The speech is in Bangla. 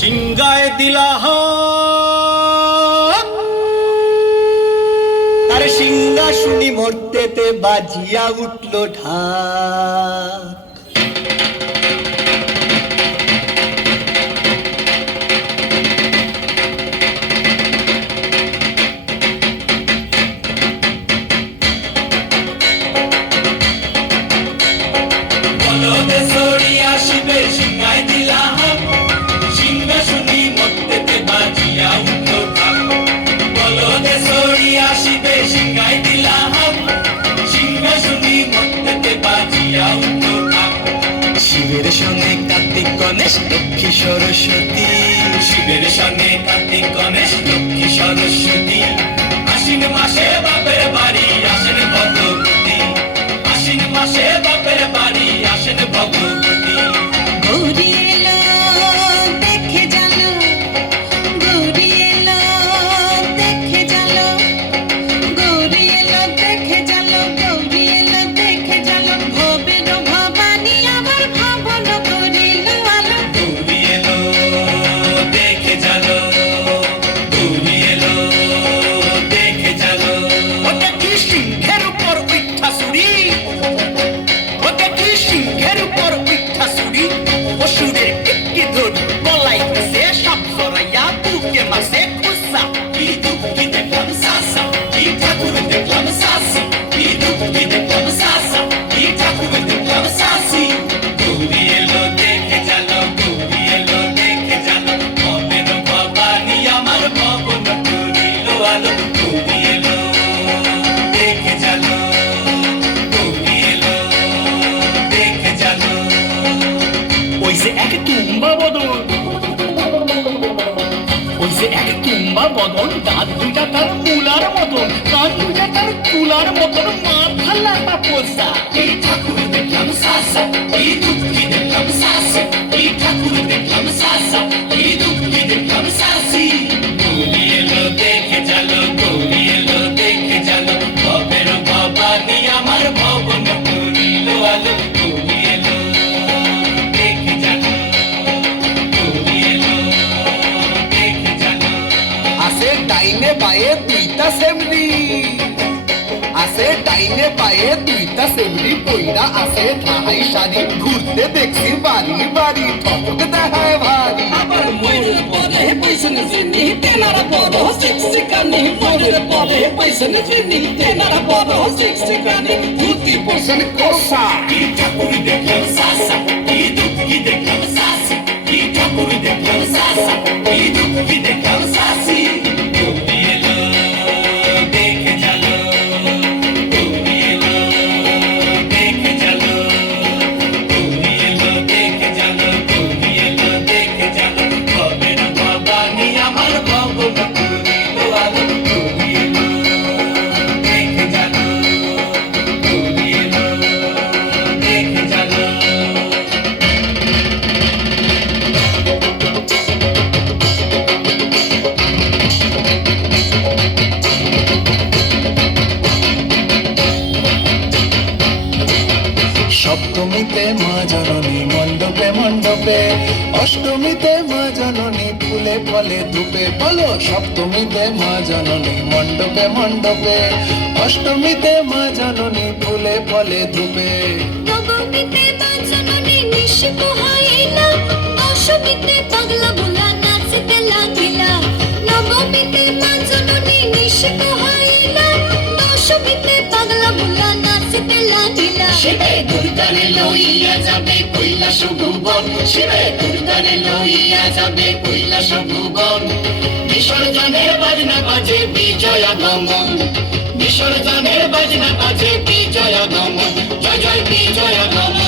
সিংগায় দিলা হাত আর সিংহা শুনি মরতেতে বাজিয়া উঠল ঢাক। শিবের সঙ্গে কার্তিক গণেশ লক্ষ্মী সরস্বতী, শিবের সঙ্গে কার্তিক গণেশ লক্ষ্মী সরস্বতী। আশ্বিন মাসে বাপের বাড়ি আসেন ভগবতী, আশ্বিন মাসে বাপের বাড়ি আসেন ভগবতী। গৌরী এলো দেখে জানো, গৌরী এলো দেখে জানো, গৌরী এলো দেখে জানো, গৌরী এলো দেখে জানো। ভবের ভবানী আমার ভবন করিল আলো। গৌরী এলো দেখে জানো, গৌরী এলো দেখে জানো। ওটা কি সিংহের উপর উঠা চুরি, ওটা কি সিংহের উপর উঠা চুরি। অসুরের টিকি ধরি গলায় ফেসে সব জড়াইয়া বুকে মাসে খুসা। কি দুঃখী দেখলাম সাসা, কি ঠাকুর দেখলাম সাসি, কি দুঃখী দেখলাম সাসা, কি ঠাকুর দেখলাম সাসি। গৌরী এলো দেখে জানো, গৌরী এলো দেখে জানো। ভবের ভবানী আমার ভবন করিল আলো। গৌরী এলো দেখে জানো, গৌরী এলো দেখে জানো। ওই যে এক তুম্বা বদন, ওই যে এক তুম্বা বদন, দাঁত দুইটা তার কুলার মতন, কান দুইটা তার কুলার মতন, মাথা লাপা পোষা। এই ঠাকুর দেখলাম সাসা, এই দুঃখী দেখলাম সাসি, এই ঠাকুর দেখলাম সাসা, এই দুঃখী দেখলাম সাসি। গৌরী এলো দেখে জানো, গৌরী এলো দেখে জানো। ভবের ভবানী আমার ভবন করিল আলো। গৌরী এলো দেখে জানো, গৌরী এলো দেখে জানো। আছে ডাইনে বায়ে দুইটা সেমরি, আছে ডাইনে বায়ে দুইটা সেমরি। কইরা আছে ঠাহাই শাড়ি, ঘুরতে দেখছি বাড়ি বাড়ি, ঠক দেখায় ভারী। আবার ময়ূরের পরে পয়সনে চিনি, তেনারা বড় শিক্ষিকানি। ময়ূরের পরে পয়সনে চিনি, তেনারা বড় শিক্ষিকানি। ধুতি পোষণ কোষা, কি ঠাকুর দেখলাম সাসা, কি দুঃখী দেখলাম সাসি, কি ঠাকুর দেখলাম সাসা, কি দুঃখী দেখলাম সাসি। গৌরী এলো দেখে জানো, গৌরী এলো দেখে জানো, গৌরী এলো দেখে জানো, গৌরী এলো দেখে জানো। ভবের ভবানী আমার ভবন করিল আলো। গৌরী এলো দেখে জানো, গৌরী এলো দেখে জানো। সপ্তমীতে মা জননী মণ্ডপে মণ্ডপে, অষ্টমীতে মা জননী ফুলে ফলে ধূপে। বলো সপ্তমীতে মা জননী মণ্ডপে মণ্ডপে, অষ্টমীতে মা জননী ফুলে ফলে ধূপে। নবমীতে মা জননী নিশিক হইলা, দশমীতে পাগলা বুলা নাচতে লাগিলা। নবমীতে মা জননী নিশিক হইলা, দশমীতে পাগলা বুলা নাচতে লাগিলা। শিবে দুর্গারে লইয়া যাবে কৈলাস ভুবন, শিবে দুর্গারে লইয়া যাবে কৈলাস ভুবন। বিসর্জনের বাজনা বাজে বিজয়া গমন, বিসর্জনের বাজনা বাজে বিজয়া গমন। জয় জয় বিজয়া গমন।